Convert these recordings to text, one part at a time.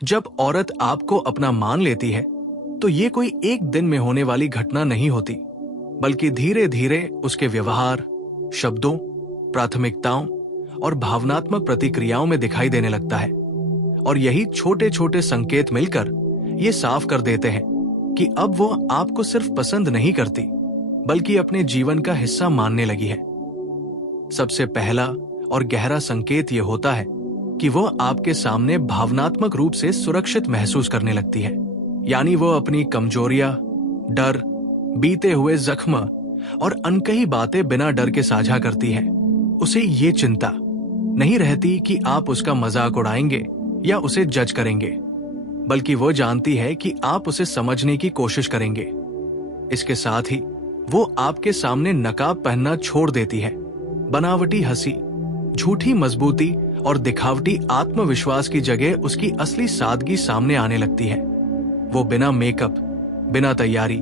जब औरत आपको अपना मान लेती है तो ये कोई एक दिन में होने वाली घटना नहीं होती, बल्कि धीरे धीरे उसके व्यवहार, शब्दों, प्राथमिकताओं और भावनात्मक प्रतिक्रियाओं में दिखाई देने लगता है। और यही छोटे छोटे संकेत मिलकर ये साफ कर देते हैं कि अब वो आपको सिर्फ पसंद नहीं करती, बल्कि अपने जीवन का हिस्सा मानने लगी है। सबसे पहला और गहरा संकेत ये होता है कि वो आपके सामने भावनात्मक रूप से सुरक्षित महसूस करने लगती है। यानी वो अपनी कमजोरियां, डर, बीते हुए जख्म और अनकही बातें बिना डर के साझा करती है। उसे ये चिंता नहीं रहती कि आप उसका मजाक उड़ाएंगे या उसे जज करेंगे, बल्कि वो जानती है कि आप उसे समझने की कोशिश करेंगे। इसके साथ ही वो आपके सामने नकाब पहनना छोड़ देती है। बनावटी हंसी, झूठी मजबूती और दिखावटी आत्मविश्वास की जगह उसकी असली सादगी सामने आने लगती है। वो बिना मेकअप, बिना तैयारी,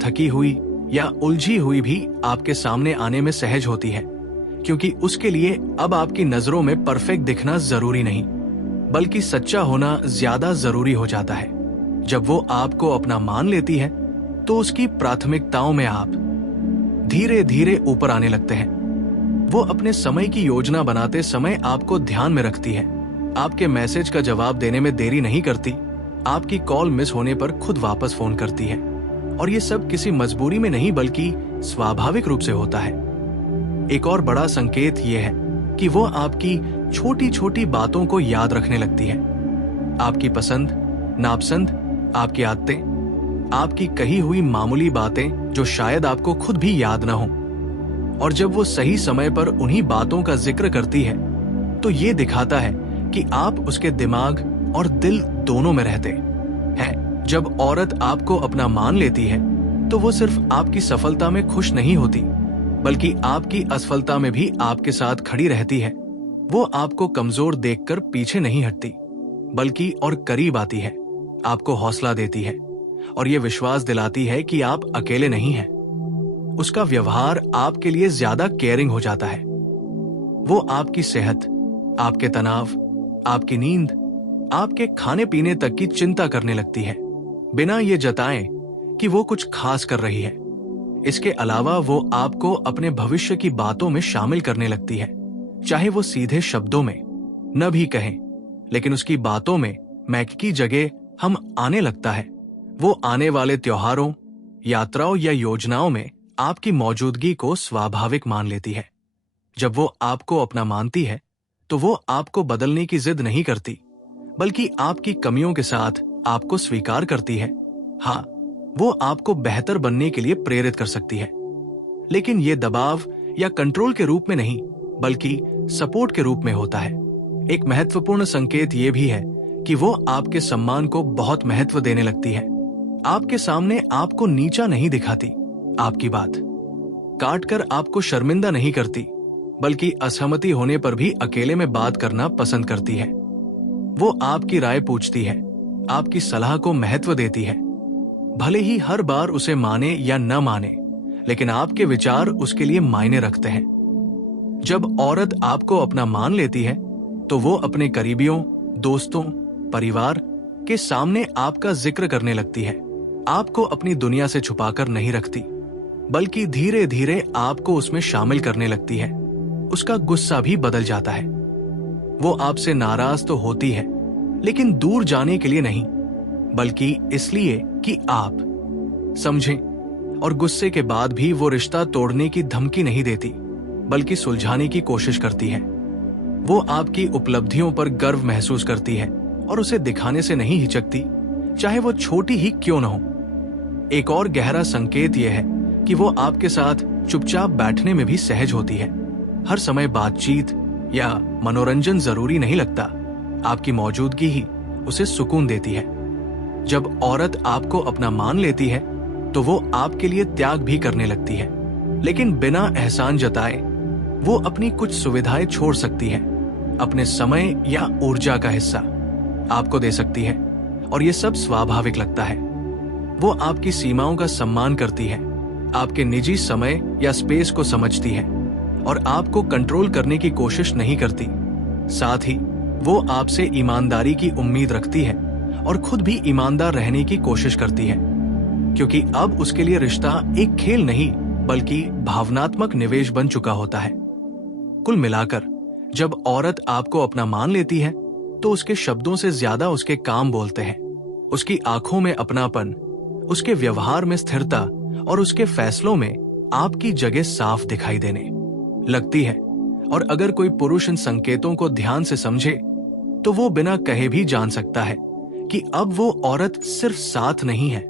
थकी हुई या उलझी हुई भी आपके सामने आने में सहज होती है, क्योंकि उसके लिए अब आपकी नजरों में परफेक्ट दिखना जरूरी नहीं, बल्कि सच्चा होना ज्यादा जरूरी हो जाता है। जब वो आपको अपना मान लेती है तो उसकी प्राथमिकताओं में आप धीरे धीरे ऊपर आने लगते हैं। वो अपने समय की योजना बनाते समय आपको ध्यान में रखती है, आपके मैसेज का जवाब देने में देरी नहीं करती, आपकी कॉल मिस होने पर खुद वापस फोन करती है। और ये सब किसी मजबूरी में नहीं, बल्कि स्वाभाविक रूप से होता है। एक और बड़ा संकेत ये है कि वो आपकी छोटी छोटी बातों को याद रखने लगती है। आपकी पसंद, नापसंद, आपकी आदतें, आपकी कही हुई मामूली बातें जो शायद आपको खुद भी याद ना हो। और जब वो सही समय पर उन्हीं बातों का जिक्र करती है तो ये दिखाता है कि आप उसके दिमाग और दिल दोनों में रहते हैं। जब औरत आपको अपना मान लेती है तो वो सिर्फ आपकी सफलता में खुश नहीं होती, बल्कि आपकी असफलता में भी आपके साथ खड़ी रहती है। वो आपको कमजोर देखकर पीछे नहीं हटती, बल्कि और करीब आती है, आपको हौसला देती है और ये विश्वास दिलाती है कि आप अकेले नहीं हैं। उसका व्यवहार आपके लिए ज्यादा केयरिंग हो जाता है। वो आपकी सेहत, आपके तनाव, आपकी नींद, आपके खाने पीने तक की चिंता करने लगती है, बिना ये जताएं कि वो कुछ खास कर रही है। इसके अलावा वो आपको अपने भविष्य की बातों में शामिल करने लगती है, चाहे वो सीधे शब्दों में न भी कहें, लेकिन उसकी बातों में मैं की जगह हम आने लगता है। वो आने वाले त्योहारों, यात्राओं या योजनाओं में आपकी मौजूदगी को स्वाभाविक मान लेती है। जब वो आपको अपना मानती है तो वो आपको बदलने की जिद नहीं करती, बल्कि आपकी कमियों के साथ आपको स्वीकार करती है। हाँ, वो आपको बेहतर बनने के लिए प्रेरित कर सकती है, लेकिन ये दबाव या कंट्रोल के रूप में नहीं, बल्कि सपोर्ट के रूप में होता है। एक महत्वपूर्ण संकेत ये भी है कि वो आपके सम्मान को बहुत महत्व देने लगती है। आपके सामने आपको नीचा नहीं दिखाती, आपकी बात काटकर आपको शर्मिंदा नहीं करती, बल्कि असहमति होने पर भी अकेले में बात करना पसंद करती है। वो आपकी राय पूछती है, आपकी सलाह को महत्व देती है, भले ही हर बार उसे माने या न माने, लेकिन आपके विचार उसके लिए मायने रखते हैं। जब औरत आपको अपना मान लेती है तो वो अपने करीबियों, दोस्तों, परिवार के सामने आपका जिक्र करने लगती है। आपको अपनी दुनिया से छुपाकर नहीं रखती, बल्कि धीरे धीरे आपको उसमें शामिल करने लगती है। उसका गुस्सा भी बदल जाता है। वो आपसे नाराज तो होती है, लेकिन दूर जाने के लिए नहीं, बल्कि इसलिए कि आप समझें। और गुस्से के बाद भी वो रिश्ता तोड़ने की धमकी नहीं देती, बल्कि सुलझाने की कोशिश करती है। वो आपकी उपलब्धियों पर गर्व महसूस करती है और उसे दिखाने से नहीं हिचकती, चाहे वो छोटी ही क्यों न हो। एक और गहरा संकेत यह है कि वो आपके साथ चुपचाप बैठने में भी सहज होती है। हर समय बातचीत या मनोरंजन जरूरी नहीं लगता, आपकी मौजूदगी ही उसे सुकून देती है। जब औरत आपको अपना मान लेती है तो वो आपके लिए त्याग भी करने लगती है, लेकिन बिना एहसान जताए। वो अपनी कुछ सुविधाएं छोड़ सकती है, अपने समय या ऊर्जा का हिस्सा आपको दे सकती है, और ये सब स्वाभाविक लगता है। वो आपकी सीमाओं का सम्मान करती है, आपके निजी समय या स्पेस को समझती है और आपको कंट्रोल करने की कोशिश नहीं करती। साथ ही वो आपसे ईमानदारी की उम्मीद रखती है और खुद भी ईमानदार रहने की कोशिश करती है, क्योंकि अब उसके लिए रिश्ता एक खेल नहीं बल्कि भावनात्मक निवेश बन चुका होता है। कुल मिलाकर जब औरत आपको अपना मान लेती है तो उसके शब्दों से ज्यादा उसके काम बोलते हैं। उसकी आंखों में अपनापन, उसके व्यवहार में स्थिरता और उसके फैसलों में आपकी जगह साफ दिखाई देने लगती है। और अगर कोई पुरुष इन संकेतों को ध्यान से समझे तो वो बिना कहे भी जान सकता है कि अब वो औरत सिर्फ साथ नहीं है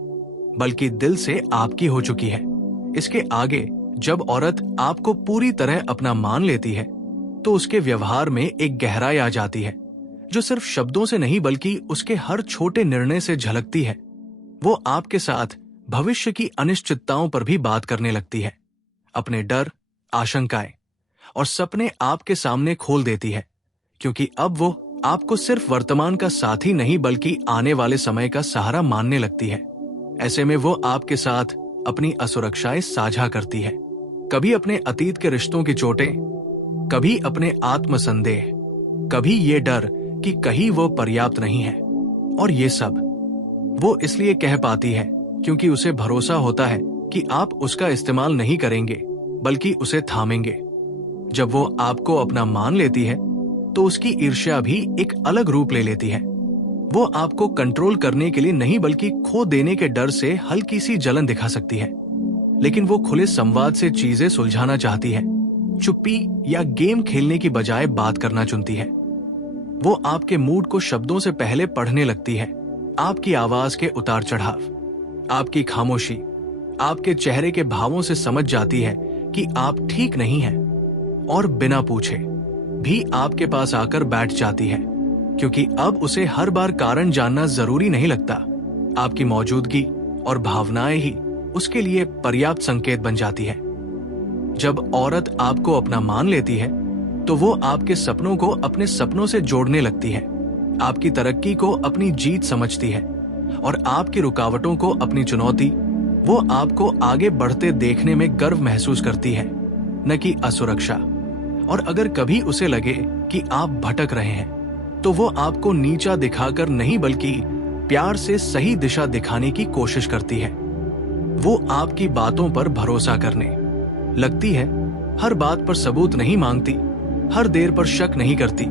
बल्कि दिल से आपकी हो चुकी है। इसके आगे जब औरत आपको पूरी तरह अपना मान लेती है तो उसके व्यवहार में एक गहराई आ जाती है जो सिर्फ शब्दों से नहीं बल्कि उसके हर छोटे निर्णय से झलकती है। वो आपके साथ भविष्य की अनिश्चितताओं पर भी बात करने लगती है, अपने डर, आशंकाएं और सपने आपके सामने खोल देती है, क्योंकि अब वो आपको सिर्फ वर्तमान का साथी नहीं बल्कि आने वाले समय का सहारा मानने लगती है। ऐसे में वो आपके साथ अपनी असुरक्षाएं साझा करती है, कभी अपने अतीत के रिश्तों की चोटें, कभी अपने आत्मसंदेह, कभी ये डर कि कहीं वो पर्याप्त नहीं है। और ये सब वो इसलिए कह पाती है क्योंकि उसे भरोसा होता है कि आप उसका इस्तेमाल नहीं करेंगे बल्कि उसे थामेंगे। जब वो आपको अपना मान लेती है तो उसकी ईर्ष्या भी एक अलग रूप ले लेती है। वो आपको कंट्रोल करने के लिए नहीं बल्कि खो देने के डर से हल्की सी जलन दिखा सकती है, लेकिन वो खुले संवाद से चीजें सुलझाना चाहती है, चुप्पी या गेम खेलने की बजाय बात करना चुनती है। वो आपके मूड को शब्दों से पहले पढ़ने लगती है, आपकी आवाज के उतार चढ़ाव, आपकी खामोशी, आपके चेहरे के भावों से समझ जाती है कि आप ठीक नहीं हैं और बिना पूछे भी आपके पास आकर बैठ जाती है, क्योंकि अब उसे हर बार कारण जानना जरूरी नहीं लगता। आपकी मौजूदगी और भावनाएं ही उसके लिए पर्याप्त संकेत बन जाती है। जब औरत आपको अपना मान लेती है तो वो आपके सपनों को अपने सपनों से जोड़ने लगती है, आपकी तरक्की को अपनी जीत समझती है और आपकी रुकावटों को अपनी चुनौती। वो आपको आगे बढ़ते देखने में गर्व महसूस करती है, न कि असुरक्षा। और अगर कभी उसे लगे कि आप भटक रहे हैं तो वो आपको नीचा दिखाकर नहीं बल्कि प्यार से सही दिशा दिखाने की कोशिश करती है। वो आपकी बातों पर भरोसा करने लगती है, हर बात पर सबूत नहीं मांगती, हर देर पर शक नहीं करती,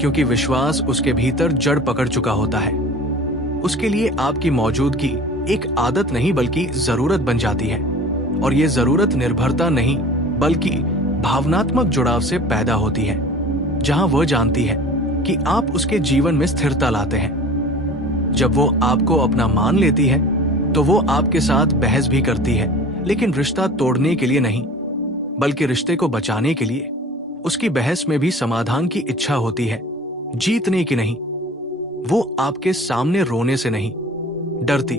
क्योंकि विश्वास उसके भीतर जड़ पकड़ चुका होता है। उसके लिए आपकी मौजूदगी एक आदत नहीं बल्कि जरूरत बन जाती है, और ये जरूरत निर्भरता नहीं बल्कि भावनात्मक जुड़ाव से पैदा होती है, जहां वह जानती है कि आप उसके जीवन में स्थिरता लाते हैं। जब वो आपको अपना मान लेती है तो वो आपके साथ बहस भी करती है, लेकिन रिश्ता तोड़ने के लिए नहीं बल्कि रिश्ते को बचाने के लिए। उसकी बहस में भी समाधान की इच्छा होती है, जीतने की नहीं। वो आपके सामने रोने से नहीं डरती,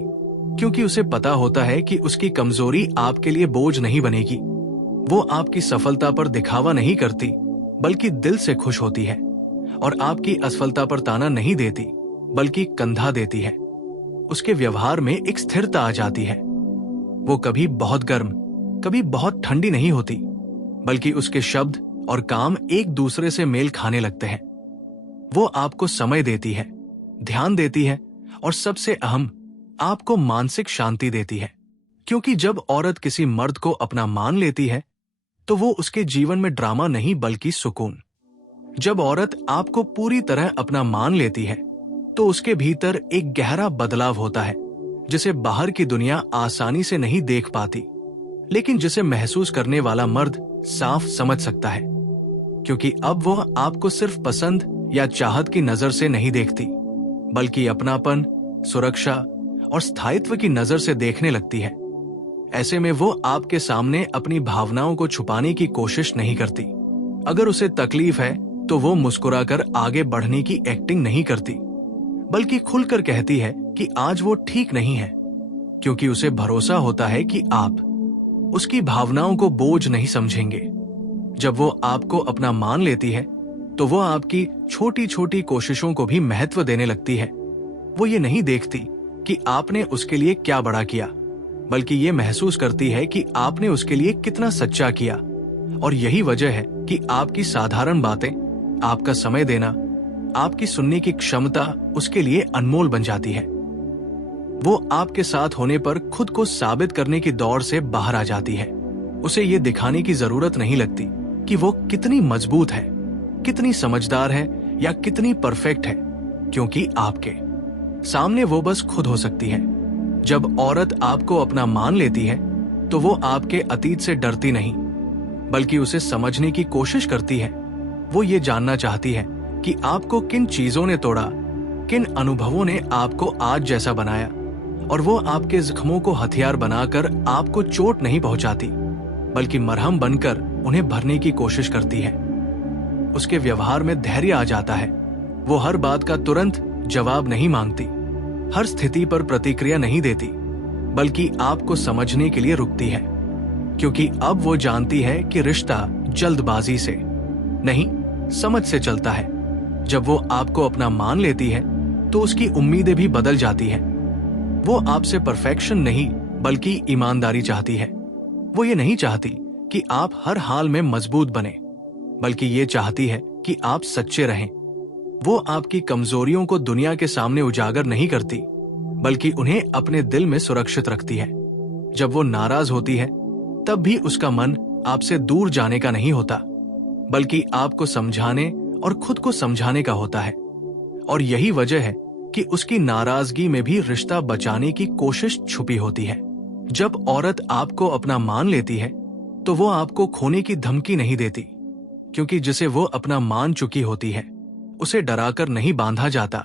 क्योंकि उसे पता होता है कि उसकी कमजोरी आपके लिए बोझ नहीं बनेगी। वो आपकी सफलता पर दिखावा नहीं करती बल्कि दिल से खुश होती है, और आपकी असफलता पर ताना नहीं देती बल्कि कंधा देती है। उसके व्यवहार में एक स्थिरता आ जाती है। वो कभी बहुत गर्म, कभी बहुत ठंडी नहीं होती, बल्कि उसके शब्द और काम एक दूसरे से मेल खाने लगते हैं। वो आपको समय देती है, ध्यान देती है और सबसे अहम, आपको मानसिक शांति देती है। क्योंकि जब औरत किसी मर्द को अपना मान लेती है तो वो उसके जीवन में ड्रामा नहीं बल्कि सुकून। जब औरत आपको पूरी तरह अपना मान लेती है तो उसके भीतर एक गहरा बदलाव होता है, जिसे बाहर की दुनिया आसानी से नहीं देख पाती, लेकिन जिसे महसूस करने वाला मर्द साफ समझ सकता है। क्योंकि अब वह आपको सिर्फ पसंद या चाहत की नजर से नहीं देखती, बल्कि अपनापन, सुरक्षा और स्थायित्व की नजर से देखने लगती है। ऐसे में वो आपके सामने अपनी भावनाओं को छुपाने की कोशिश नहीं करती। अगर उसे तकलीफ है तो वो मुस्कुराकर आगे बढ़ने की एक्टिंग नहीं करती, बल्कि खुलकर कहती है कि आज वो ठीक नहीं है, क्योंकि उसे भरोसा होता है कि आप उसकी भावनाओं को बोझ नहीं समझेंगे। जब वो आपको अपना मान लेती है तो वो आपकी छोटी छोटी कोशिशों को भी महत्व देने लगती है। वो ये नहीं देखती कि आपने उसके लिए क्या बड़ा किया, बल्कि ये महसूस करती है कि आपने उसके लिए कितना सच्चा किया। और यही वजह है कि आपकी साधारण बातें, आपका समय देना आपकी सुनने की क्षमता उसके लिए अनमोल बन जाती है। वो आपके साथ होने पर खुद को साबित करने की दौड़ से बाहर आ जाती है। उसे ये दिखाने की जरूरत नहीं लगती कि वो कितनी मजबूत है, कितनी समझदार है या कितनी परफेक्ट है, क्योंकि आपके सामने वो बस खुद हो सकती है। जब औरत आपको अपना मान लेती है तो वो आपके अतीत से डरती नहीं, बल्कि उसे समझने की कोशिश करती है। वो ये जानना चाहती है कि आपको किन चीजों ने तोड़ा, किन अनुभवों ने आपको आज जैसा बनाया, और वो आपके जख्मों को हथियार बनाकर आपको चोट नहीं पहुंचाती, बल्कि मरहम बनकर उन्हें भरने की कोशिश करती है। उसके व्यवहार में धैर्य आ जाता है। वो हर बात का तुरंत जवाब नहीं मांगती, हर स्थिति पर प्रतिक्रिया नहीं देती, बल्कि आपको समझने के लिए रुकती है, क्योंकि अब वो जानती है कि रिश्ता जल्दबाजी से नहीं, समझ से चलता है। जब वो आपको अपना मान लेती है तो उसकी उम्मीदें भी बदल जाती हैं। वो आपसे परफेक्शन नहीं, बल्कि ईमानदारी चाहती है। वो ये नहीं चाहती कि आप हर हाल में मजबूत बने, बल्कि ये चाहती है कि आप सच्चे रहें। वो आपकी कमजोरियों को दुनिया के सामने उजागर नहीं करती, बल्कि उन्हें अपने दिल में सुरक्षित रखती है। जब वो नाराज होती है तब भी उसका मन आपसे दूर जाने का नहीं होता, बल्कि आपको समझाने और खुद को समझाने का होता है। और यही वजह है कि उसकी नाराजगी में भी रिश्ता बचाने की कोशिश छुपी होती है। जब औरत आपको अपना मान लेती है तो वो आपको खोने की धमकी नहीं देती, क्योंकि जिसे वो अपना मान चुकी होती है उसे डराकर नहीं बांधा जाता,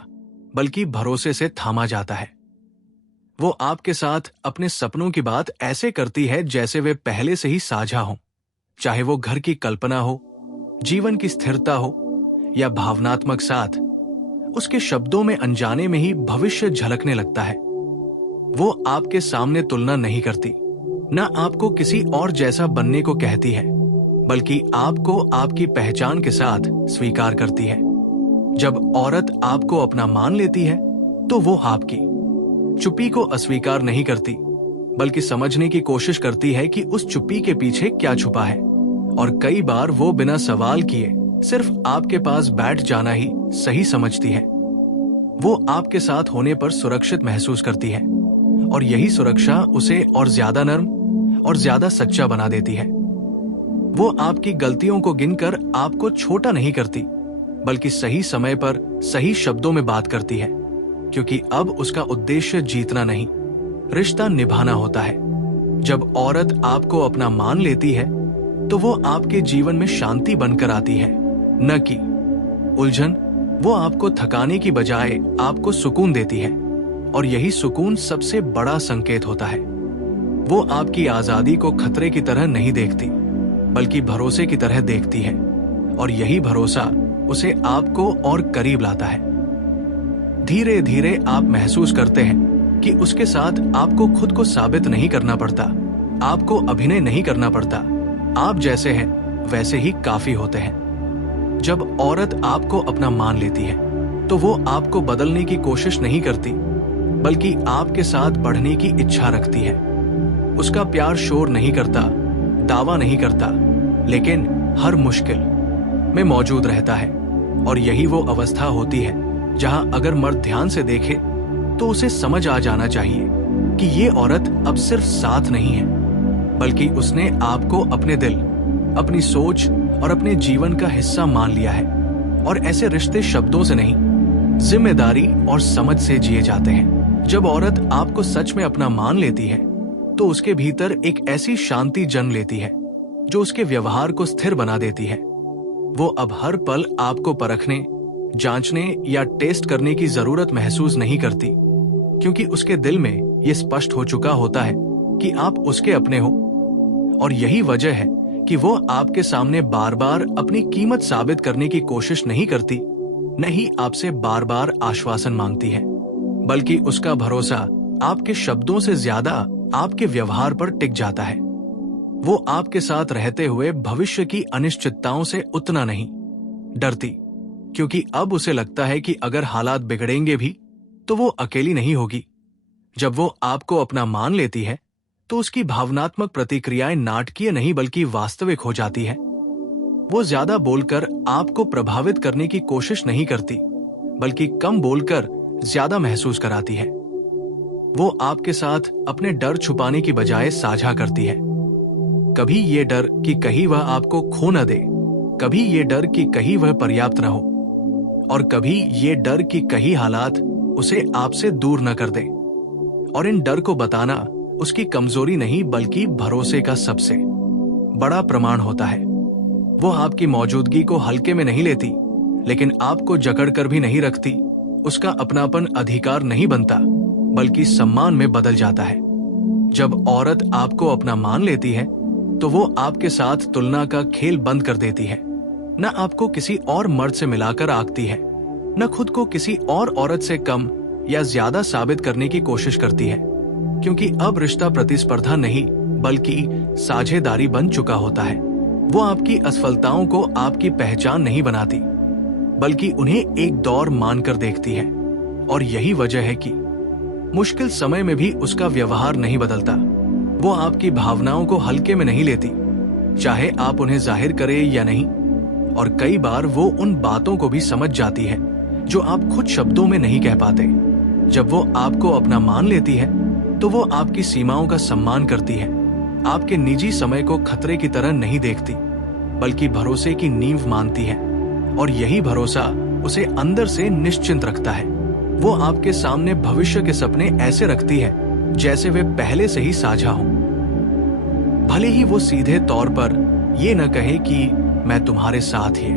बल्कि भरोसे से थामा जाता है। वो आपके साथ अपने सपनों की बात ऐसे करती है जैसे वे पहले से ही साझा हों, चाहे वो घर की कल्पना हो, जीवन की स्थिरता हो या भावनात्मक साथ। उसके शब्दों में अनजाने में ही भविष्य झलकने लगता है। वो आपके सामने तुलना नहीं करती, न आपको किसी और जैसा बनने को कहती है, बल्कि आपको आपकी पहचान के साथ स्वीकार करती है। जब औरत आपको अपना मान लेती है तो वो आपकी चुप्पी को अस्वीकार नहीं करती, बल्कि समझने की कोशिश करती है कि उस चुप्पी के पीछे क्या छुपा है। और कई बार वो बिना सवाल किए सिर्फ आपके पास बैठ जाना ही सही समझती है। वो आपके साथ होने पर सुरक्षित महसूस करती है, और यही सुरक्षा उसे और ज्यादा नर्म और ज्यादा सच्चा बना देती है। वो आपकी गलतियों को गिनकर आपको छोटा नहीं करती, बल्कि सही समय पर सही शब्दों में बात करती है, क्योंकि अब उसका उद्देश्य जीतना नहीं, रिश्ता निभाना होता है। जब औरत आपको अपना मान लेती है तो वो आपके जीवन में शांति बनकर आती है, न कि उलझन। वो आपको थकाने की बजाय आपको सुकून देती है, और यही सुकून सबसे बड़ा संकेत होता है। वो आपकी आजादी को खतरे की तरह नहीं देखती, बल्कि भरोसे की तरह देखती है, और यही भरोसा उसे आपको और करीब लाता है। धीरे धीरे आप महसूस करते हैं कि उसके साथ आपको खुद को साबित नहीं करना पड़ता, आपको अभिनय नहीं करना पड़ता। आप जैसे हैं वैसे ही काफी होते हैं। जब औरत आपको अपना मान लेती है तो वो आपको बदलने की कोशिश नहीं करती, बल्कि आपके साथ बढ़ने की इच्छा रखती है। उसका प्यार शोर नहीं करता, दावा नहीं करता, लेकिन हर मुश्किल में मौजूद रहता है। और यही वो अवस्था होती है जहां अगर मर्द ध्यान से देखे तो उसे समझ आ जाना चाहिए कि ये औरत अब सिर्फ साथ नहीं है, बल्कि उसने आपको अपने दिल, अपनी सोच और अपने जीवन का हिस्सा मान लिया है। और ऐसे रिश्ते शब्दों से नहीं, जिम्मेदारी और समझ से जिए जाते हैं। जब औरत आपको सच में अपना मान लेती है तो उसके भीतर एक ऐसी शांति जन्म लेती है जो उसके व्यवहार को स्थिर बना देती है। वो अब हर पल आपको परखने, जांचने या टेस्ट करने की जरूरत महसूस नहीं करती, क्योंकि उसके दिल में यह स्पष्ट हो चुका होता है कि आप उसके अपने हो। और यही वजह है कि वो आपके सामने बार बार अपनी कीमत साबित करने की कोशिश नहीं करती, न ही आपसे बार बार आश्वासन मांगती है, बल्कि उसका भरोसा आपके शब्दों से ज्यादा आपके व्यवहार पर टिक जाता है। वो आपके साथ रहते हुए भविष्य की अनिश्चितताओं से उतना नहीं डरती, क्योंकि अब उसे लगता है कि अगर हालात बिगड़ेंगे भी तो वो अकेली नहीं होगी। जब वो आपको अपना मान लेती है तो उसकी भावनात्मक प्रतिक्रियाएं नाटकीय नहीं बल्कि वास्तविक हो जाती है। वो ज्यादा बोलकर आपको प्रभावित करने की कोशिश नहीं करती, बल्कि कम बोलकर ज्यादा महसूस कराती है। वो आपके साथ अपने डर छुपाने की बजाय साझा करती है। कभी ये डर कि कहीं वह आपको खो न दे, कभी ये डर कि कहीं वह पर्याप्त न हो, और कभी ये डर कि कहीं हालात उसे आपसे दूर न कर दे। और इन डर को बताना उसकी कमजोरी नहीं बल्कि भरोसे का सबसे बड़ा प्रमाण होता है। वो आपकी मौजूदगी को हल्के में नहीं लेती, लेकिन आपको जकड़ कर भी नहीं रखती। उसका अपनापन अधिकार नहीं बनता बल्कि सम्मान में बदल जाता है। जब औरत आपको अपना मान लेती है तो वो आपके साथ तुलना का खेल बंद कर देती है। न आपको किसी और मर्द से मिलाकर आंकती है, न खुद को किसी और औरत से कम या ज्यादा साबित करने की कोशिश करती है, क्योंकि अब रिश्ता प्रतिस्पर्धा नहीं बल्कि साझेदारी बन चुका होता है। वो आपकी असफलताओं को आपकी पहचान नहीं बनाती बल्कि उन्हें एक दौर मानकर देखती है। और यही वजह है कि मुश्किल समय में भी उसका व्यवहार नहीं बदलता। वो आपकी भावनाओं को हल्के में नहीं लेती, चाहे आप उन्हें जाहिर करें या नहीं। और कई बार वो उन बातों को भी समझ जाती है जो आप खुद शब्दों में नहीं कह पाते। जब वो आपको अपना मान लेती है तो वो आपकी सीमाओं का सम्मान करती है, आपके निजी समय को खतरे की तरह नहीं देखती बल्कि भरोसे की नींव मानती है। और यही भरोसा उसे अंदर से निश्चिंत रखता है। वो आपके सामने भविष्य के सपने ऐसे रखती है जैसे वे पहले से ही साझा हों। भले ही वो सीधे तौर पर ये न कहे कि मैं तुम्हारे साथ ही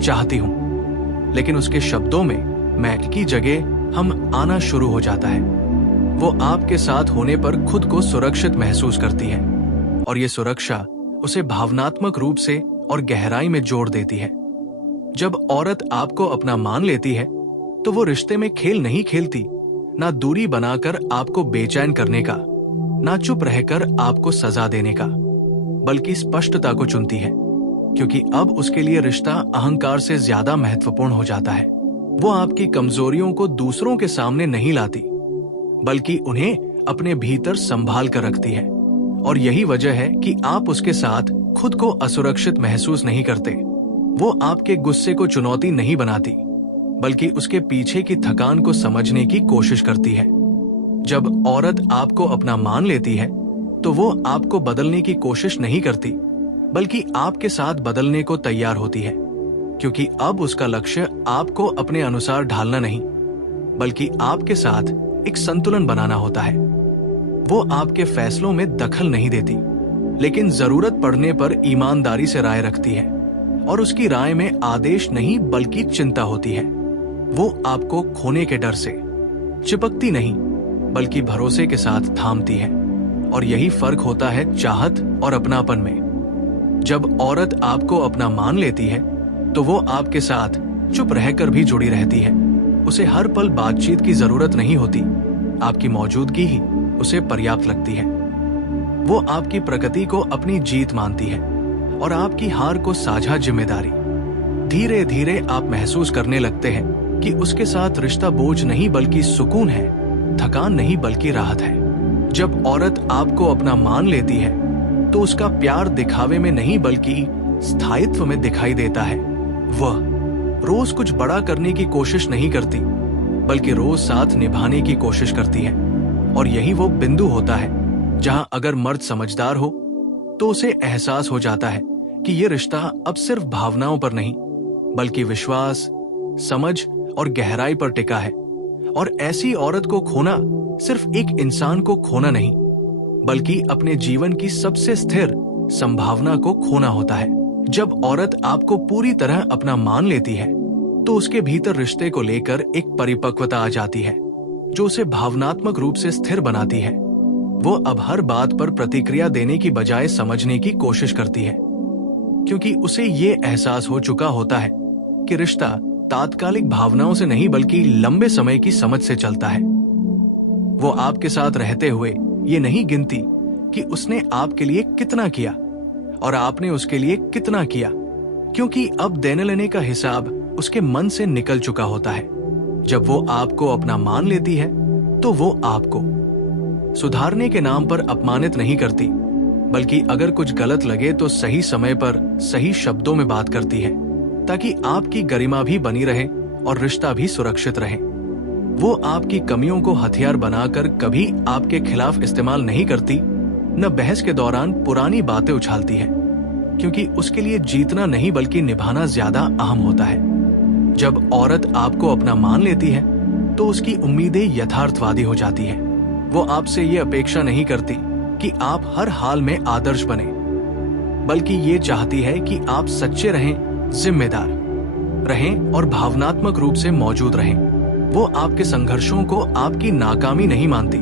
चाहती हूं, लेकिन उसके शब्दों में मैं की जगह हम आना शुरू हो जाता है। वो आपके साथ होने पर खुद को सुरक्षित महसूस करती है, और ये सुरक्षा उसे भावनात्मक रूप से और गहराई में जोड़ देती है। जब औरत आपको अपना मान लेती है तो वो रिश्ते में खेल नहीं खेलती, ना दूरी बनाकर आपको बेचैन करने का, ना चुप रहकर आपको सजा देने का, बल्कि स्पष्टता को चुनती है, क्योंकि अब उसके लिए रिश्ता अहंकार से ज्यादा महत्वपूर्ण हो जाता है। वो आपकी कमजोरियों को दूसरों के सामने नहीं लाती बल्कि उन्हें अपने भीतर संभाल कर रखती है। और यही वजह है कि आप उसके साथ खुद को असुरक्षित महसूस नहीं करते। वो आपके गुस्से को चुनौती नहीं बनाती बल्कि उसके पीछे की थकान को समझने की कोशिश करती है। जब औरत आपको अपना मान लेती है तो वो आपको बदलने की कोशिश नहीं करती बल्कि आपके साथ बदलने को तैयार होती है, क्योंकि अब उसका लक्ष्य आपको अपने अनुसार ढालना नहीं बल्कि आपके साथ एक संतुलन बनाना होता है। वो आपके फैसलों में दखल नहीं देती, लेकिन जरूरत पड़ने पर ईमानदारी से राय रखती है, और उसकी राय में आदेश नहीं बल्कि चिंता होती है। वो आपको खोने के डर से चिपकती नहीं बल्कि भरोसे के साथ थामती है। और यही फर्क होता है चाहत और अपनापन में। जब औरत आपको अपना मान लेती है तो वो आपके साथ चुप रहकर भी जुड़ी रहती है। उसे हर पल बातचीत की जरूरत नहीं होती, आपकी मौजूदगी ही उसे पर्याप्त लगती है। वो आपकी प्रगति को अपनी जीत मानती है और आपकी हार को साझा जिम्मेदारी। धीरे धीरे आप महसूस करने लगते हैं कि उसके साथ रिश्ता बोझ नहीं बल्कि सुकून है, थकान नहीं बल्कि राहत है। जब औरत आपको अपना मान लेती है तो उसका प्यार दिखावे में नहीं बल्कि स्थायित्व में दिखाई देता है। वह रोज कुछ बड़ा करने की कोशिश नहीं करती बल्कि रोज साथ निभाने की कोशिश करती है। और यही वो बिंदु होता है जहां अगर मर्द समझदार हो तो उसे एहसास हो जाता है कि ये रिश्ता अब सिर्फ भावनाओं पर नहीं बल्कि विश्वास, समझ और गहराई पर टिका है। और ऐसी औरत को खोना सिर्फ एक इंसान को खोना नहीं बल्कि अपने जीवन की सबसे स्थिर संभावना को खोना होता है। जब औरत आपको पूरी तरह अपना मान लेती है तो उसके भीतर रिश्ते को लेकर एक परिपक्वता आ जाती है जो उसे भावनात्मक रूप से स्थिर बनाती है। वो अब हर बात पर प्रतिक्रिया देने की बजाय समझने की कोशिश करती है, क्योंकि उसे ये एहसास हो चुका होता है कि रिश्ता तात्कालिक भावनाओं से नहीं बल्कि लंबे समय की समझ से चलता है। वो आपके साथ रहते हुए ये नहीं गिनती कि उसने आपके लिए कितना किया और आपने उसके लिए कितना किया, क्योंकि अब देने लेने का हिसाब उसके मन से निकल चुका होता है। जब वो आपको अपना मान लेती है तो वो आपको सुधारने के नाम पर अपमानित नहीं करती बल्कि अगर कुछ गलत लगे तो सही समय पर सही शब्दों में बात करती है, ताकि आपकी गरिमा भी बनी रहे और रिश्ता भी सुरक्षित रहे। वो आपकी कमियों को हथियार बनाकर कभी आपके खिलाफ इस्तेमाल नहीं करती, न बहस के दौरान पुरानी बातें उछालती है, क्योंकि उसके लिए जीतना नहीं बल्कि निभाना ज्यादा अहम होता है। जब औरत आपको अपना मान लेती है तो उसकी उम्मीदें यथार्थवादी हो जाती है। वो आपसे ये अपेक्षा नहीं करती कि आप हर हाल में आदर्श बने, बल्कि ये चाहती है कि आप सच्चे रहें, जिम्मेदार रहें और भावनात्मक रूप से मौजूद रहें। वो आपके संघर्षों को आपकी नाकामी नहीं मानती,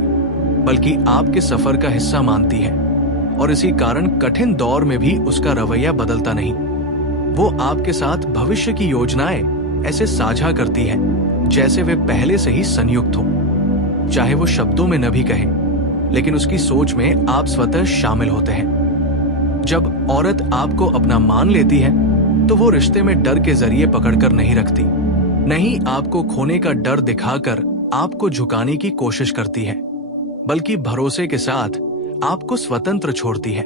बल्कि आपके सफर का हिस्सा मानती है, और इसी कारण कठिन दौर में भी उसका रवैया बदलता नहीं। वो आपके साथ भविष्य की योजनाएं ऐसे साझा करती है जैसे वे पहले से ही संयुक्त हो। चाहे वो शब्दों में न भी कहे, लेकिन उसकी सोच में आप स्वतः शामिल होते हैं। जब औरत आपको अपना मान लेती है तो वो रिश्ते में डर के जरिए पकड़कर नहीं रखती, नहीं आपको खोने का डर दिखाकर आपको झुकाने की कोशिश करती है, बल्कि भरोसे के साथ आपको स्वतंत्र छोड़ती है,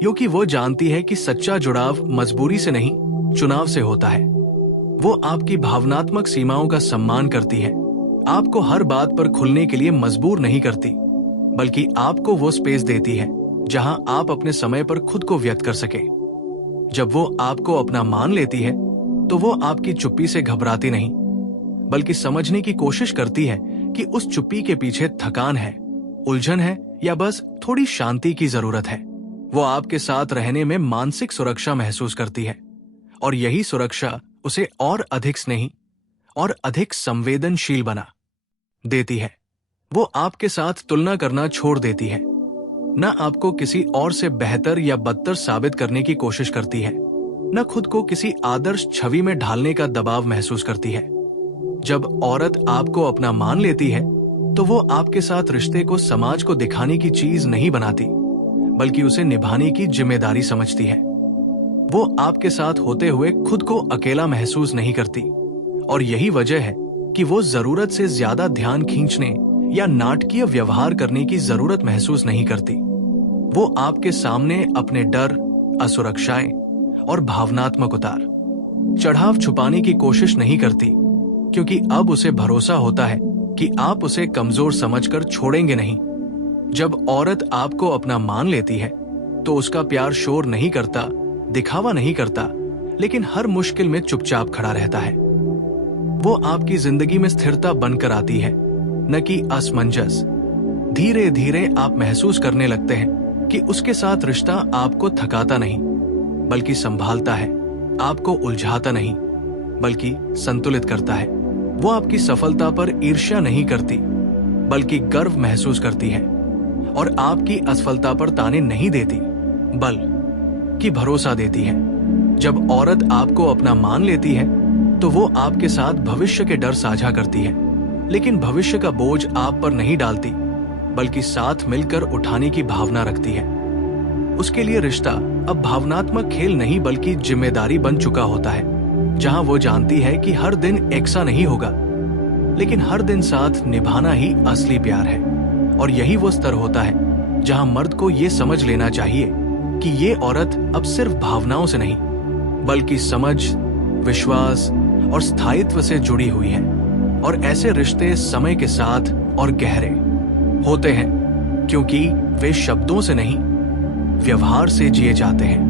क्योंकि वो जानती है कि सच्चा जुड़ाव मजबूरी से नहीं, चुनाव से होता है। वो आपकी भावनात्मक सीमाओं का सम्मान करती है, आपको हर बात पर खुलने के लिए मजबूर नहीं करती, बल्कि आपको वो स्पेस देती है जहां आप अपने समय पर खुद को व्यक्त कर सके। जब वो आपको अपना मान लेती है तो वो आपकी चुप्पी से घबराती नहीं, बल्कि समझने की कोशिश करती है कि उस चुप्पी के पीछे थकान है, उलझन है, या बस थोड़ी शांति की जरूरत है। वो आपके साथ रहने में मानसिक सुरक्षा महसूस करती है, और यही सुरक्षा उसे और अधिक स्नेही और अधिक संवेदनशील बना देती है। वो आपके साथ तुलना करना छोड़ देती है, न आपको किसी और से बेहतर या बदतर साबित करने की कोशिश करती है, न खुद को किसी आदर्श छवि में ढालने का दबाव महसूस करती है। जब औरत आपको अपना मान लेती है तो वो आपके साथ रिश्ते को समाज को दिखाने की चीज नहीं बनाती, बल्कि उसे निभाने की जिम्मेदारी समझती है। वो आपके साथ होते हुए खुद को अकेला महसूस नहीं करती, और यही वजह है कि वो जरूरत से ज्यादा ध्यान खींचने या नाटकीय व्यवहार करने की जरूरत महसूस नहीं करती। वो आपके सामने अपने डर, असुरक्षाएं और भावनात्मक उतार चढ़ाव छुपाने की कोशिश नहीं करती, क्योंकि अब उसे भरोसा होता है कि आप उसे कमजोर समझकर छोड़ेंगे नहीं। जब औरत आपको अपना मान लेती है तो उसका प्यार शोर नहीं करता, दिखावा नहीं करता, लेकिन हर मुश्किल में चुपचाप खड़ा रहता है। वो आपकी जिंदगी में स्थिरता बनकर आती है, न कि असमंजस। धीरे धीरे आप महसूस करने लगते हैं कि उसके साथ रिश्ता आपको थकाता नहीं, बल्कि संभालता है, आपको उलझाता नहीं, बल्कि संतुलित करता है। वो आपकी सफलता पर ईर्ष्या नहीं करती, बल्कि गर्व महसूस करती है, और आपकी असफलता पर ताने नहीं देती, बल्कि भरोसा देती है। जब औरत आपको अपना मान लेती है तो वो आपके साथ भविष्य के डर साझा करती है, लेकिन भविष्य का बोझ आप पर नहीं डालती, बल्कि साथ मिलकर उठाने की भावना रखती है। उसके लिए रिश्ता अब भावनात्मक खेल नहीं बल्कि जिम्मेदारी बन चुका होता है, जहां वो जानती है कि हर दिन एक सा नहीं होगा, लेकिन हर दिन साथ निभाना ही असली प्यार है। और यही वो स्तर होता है जहां मर्द को ये समझ लेना चाहिए कि ये औरत अब सिर्फ भावनाओं से नहीं, बल्कि समझ, विश्वास और स्थायित्व से जुड़ी हुई है। और ऐसे रिश्ते समय के साथ और गहरे होते हैं, क्योंकि वे शब्दों से नहीं, व्यवहार से जिए जाते हैं।